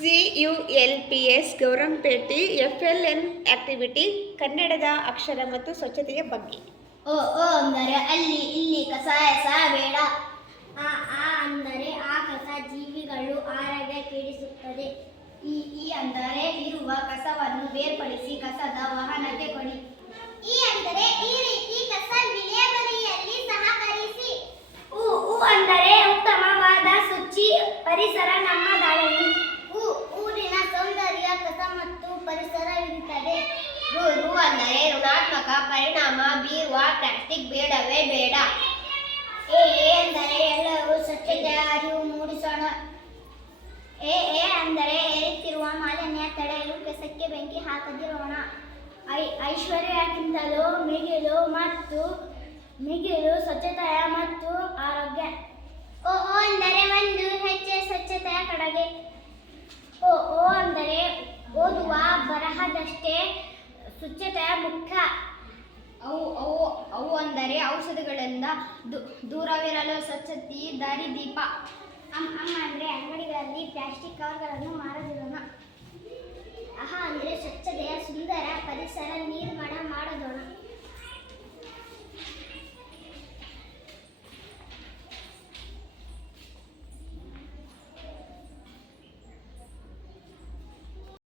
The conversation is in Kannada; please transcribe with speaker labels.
Speaker 1: G U L P S Gaurampete F L N activity ಕನ್ನಡದ ಅಕ್ಷರ ಮತ್ತು ಸ್ವಚ್ಛತೆಯ ಬಗ್ಗೆ.
Speaker 2: ಓ ಓ ಅಂದರೆ ಅಲ್ಲಿ, ಇಲ್ಲಿ ಕಸ ಎಸ ಬೇಡ. ಆ ಆ ಅಂದರೆ ಆ ಕಸ ಜೀವಿಗಳು ಆರೋಗ್ಯ ಕೆಡಿಸುತ್ತದೆ. ಈ ಈ ಅಂದರೆ ಇರುವ ಕಸವನ್ನು ಬೇರ್ಪಡಿಸಿ ಕಸದ ವಾಹನಕ್ಕೆ ಕೊಡಿ. ಈ ಅಂದರೆ ಈ ರೀತಿ ಕಸ ವಿಲೇವಾರಿಯಲ್ಲಿ ಸಹಕರಿಸಿ. ಉ ಉ ಅಂದರೆ ಉತ್ತಮವಾದ ಶುಚಿ ಪರಿಸರ ನಮ್ಮ ದಾಳಲ್ಲಿ ಉ ಊರಿನ ಸೌಂದರ್ಯ ಕಸ ಮತ್ತು ಪರಿಸರವಿರುತ್ತದೆ ರು ರು ಅಂದರೆ ಋಣಾತ್ಮಕ, ಪರಿಣಾಮ, ಬೀರುವ, ಪ್ಲಾಸ್ಟಿಕ್, ಬೇಡವೇ ಬೇಡ. ಎ ಎ ಅಂದರೆ ಎಲ್ಲರೂ ಸ್ವಚ್ಛತೆ, ಅರಿವು ಮೂಡಿಸೋಣ. ಎ ಎ ಅಂದರೆ ಏರುತ್ತಿರುವ ಮಾಲಿನ್ಯ, ತಡೆಯಲು ಕೆಸಕ್ಕೆ ಬೆಂಕಿ ಹಾಕದಿರೋಣ. ಐ ಐಶ್ವರ್ಯಕ್ಕಿಂತಲೂ ಮಿಗಿಲು ಮತ್ತು ಮಿಗಿಲು ಸ್ವಚ್ಛತೆಯ ಸ್ವಚ್ಛತೆಯ ಮುಖ್ಯ. ಅವು ಅವು ಅವು ಅಂದರೆ ಔಷಧಿಗಳಿಂದ ದೂರವಿರಲು ಸ್ವಚ್ಛತೆ ದಾರಿದೀಪ ಅಮ್ಮ ಅಮ್ಮ ಅಂದರೆ ಅಂಗಡಿಗಳಲ್ಲಿ ಪ್ಲಾಸ್ಟಿಕ್ ಕವರ್ಗಳನ್ನು ಮಾರದಿರೋಣ ಅಹ ಅಂದರೆ ಸ್ವಚ್ಛತೆಯ ಸುಂದರ ಪರಿಸರ, ನಿರ್ಮಾಣ